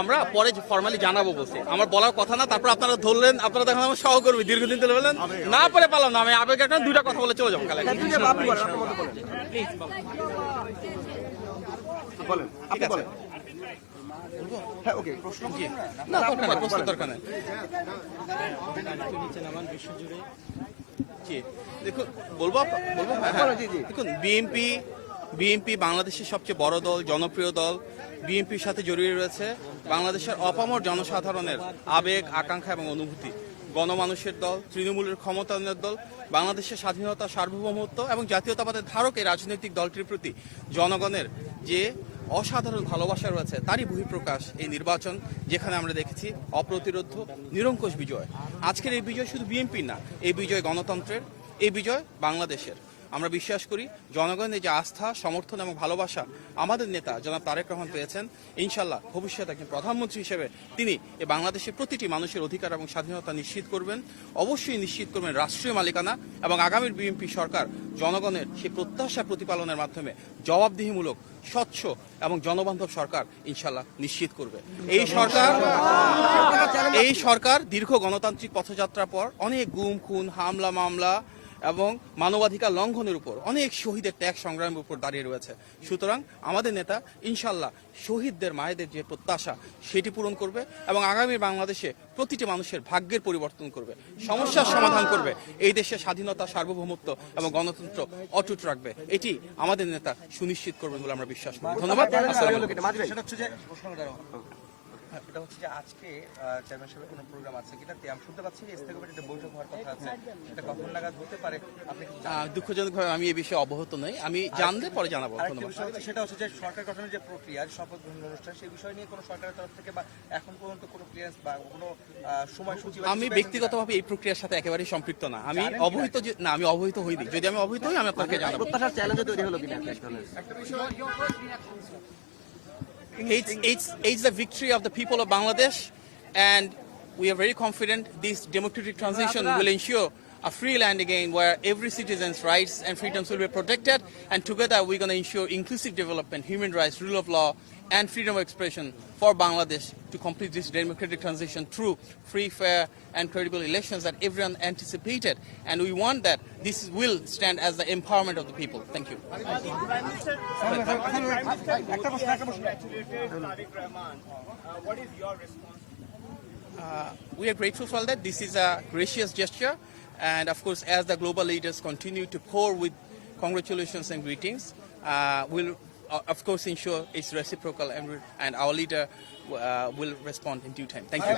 আমরা পরে ফর্মালি জানাবো বলছি, আমার বলার কথা না। তারপর আপনারা ধরলেন, আপনারা দেখেন আমার সহকর্মী দীর্ঘদিন ধরে বললেন, না পরে পারলাম না, আমি আবেগ একটা দুইটা কথা বলে চলে যাবো। দেখুন বিএনপি বাংলাদেশের সবচেয়ে বড় দল, জনপ্রিয় দল। বিএনপির সাথে জড়িয়ে রয়েছে বাংলাদেশের অপামর জনসাধারণের আবেগ, আকাঙ্ক্ষা এবং অনুভূতি। গণমানুষের দল, তৃণমূলের ক্ষমতায়নের দল, বাংলাদেশের স্বাধীনতা, সার্বভৌমত্ব এবং জাতীয়তাবাদের ধারক এই রাজনৈতিক দলটির প্রতি জনগণের যে অসাধারণ ভালোবাসা রয়েছে তারই বহিঃপ্রকাশ এই নির্বাচন, যেখানে আমরা দেখেছি অপ্রতিরোধ নিরঙ্কুশ বিজয়। আজকের এই বিজয় শুধু বিএনপির না, এই বিজয় গণতন্ত্রের, এই বিজয় বাংলাদেশের। আমরা বিশ্বাস করি জনগণের যে আস্থা, সমর্থন এবং ভালোবাসা আমাদের নেতা জনাব তারেক রহমান পেয়েছেন, ইনশাল্লাহ ভবিষ্যতে একজন প্রধানমন্ত্রী হিসেবে তিনি এই বাংলাদেশের প্রতিটি মানুষের অধিকার এবং স্বাধীনতা নিশ্চিত করবেন। অবশ্যই নিশ্চিত করবেন রাষ্ট্রীয় মালিকানা, এবং আগামীর বিএনপি সরকার জনগণের সেই প্রত্যাশা প্রতিপালনের মাধ্যমে জবাবদিহিমূলক, স্বচ্ছ এবং জনবান্ধব সরকার ইনশাল্লাহ নিশ্চিত করবে। এই সরকার দীর্ঘ গণতান্ত্রিক পথযাত্রার পর অনেক গুম, খুন, হামলা, মামলা এবং মানবাধিকার লঙ্ঘনের উপর, অনেক শহীদের ত্যাগ সংগ্রামের উপর দাঁড়িয়ে রয়েছে। সুতরাং আমাদের নেতা ইনশাল্লাহ শহীদদের মায়েদের যে প্রত্যাশা সেটি পূরণ করবে এবং আগামী বাংলাদেশে প্রতিটি মানুষের ভাগ্যের পরিবর্তন করবে, সমস্যার সমাধান করবে, এই দেশের স্বাধীনতা, সার্বভৌমত্ব এবং গণতন্ত্র অটুট রাখবে। এটি আমাদের নেতা সুনিশ্চিত করবেন বলে আমরা বিশ্বাস করি। ধন্যবাদ। এটা হচ্ছে যে আজকে চেয়ারম্যান সাহেবের কোনো প্রোগ্রাম আছে কিনা, আমি শুনতে পাচ্ছি যে স্থগিত একটা বৈঠক হওয়ার কথা আছে, সেটা কখন নাগাদ হতে পারে? আপনি দুঃখজনকভাবে আমি এই বিষয়ে অবগত নই, আমি জানলে পরে জানাবো। সেটা হচ্ছে যে সরকার গঠনের যে প্রক্রিয়া, শপথ গ্রহণ অনুষ্ঠান, সেই বিষয় নিয়ে কোনো সরকারের তরফ থেকে বা এখন পর্যন্ত কোনো ক্লিয়ারেন্স বা কোনো সময়সূচি? আমি ব্যক্তিগতভাবে এই প্রক্রিয়ার সাথে একেবারেই সম্পৃক্ত না। আমি অবহিত না, আমি অবহিত হইনি। যদি আমি অবহিত হই আমি আপনাকে জানাবো। প্রত্যাশার চ্যালেঞ্জ তৈরি হলো কিনা? It's the victory of the people of Bangladesh, and we are very confident this democratic transition will ensure a free land again where every citizen's rights and freedoms will be protected, and together we're going to ensure inclusive development, human rights, rule of law and freedom of expression for Bangladesh to complete this democratic transition through free, fair and credible elections that everyone anticipated, and we want that this will stand as the empowerment of the people. Thank you. What is your response? We are grateful for that. This is a gracious gesture, and of course as the global leaders continue to pour with congratulations and greetings, we'll of course ensure it's reciprocal, and our leader will respond in due time. Thank you.